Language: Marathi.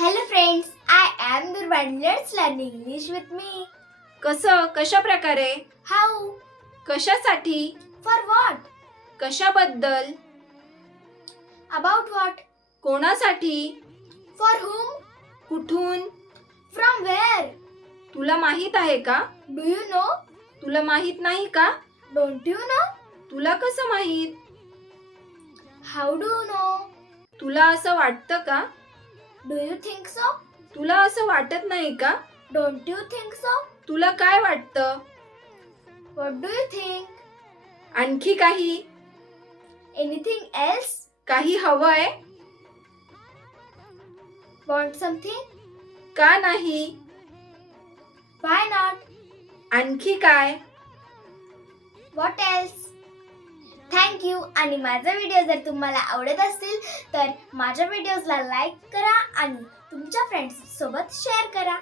Hello friends, I am Durvani. Let's learn English with me. कशा प्रकारे, How? कशासाठी, For what? कशाबद्दल, About what? कोणासाठी, For whom? कुठून, From where? तुला माहित आहे का? Do you know? तुला माहित नाही का? Don't you know? तुला कसं माहित? How do you know? तुला असं वाटतं का? Do you think so? तुला असं वाटत नाही का? Don't you think so? तुला काय वाटतं? What do you think? आणखी काही? Anything else? काही हवंय? Want something? का नाही? Why not? आणखी काय? What else? Thank you. आणि माझा व्हिडिओ जर तुम्हाला आवडत असतील तर माझ्या व्हिडिओजला लाईक करा आणि तुमच्या फ्रेंड्स सोबत शेअर करा.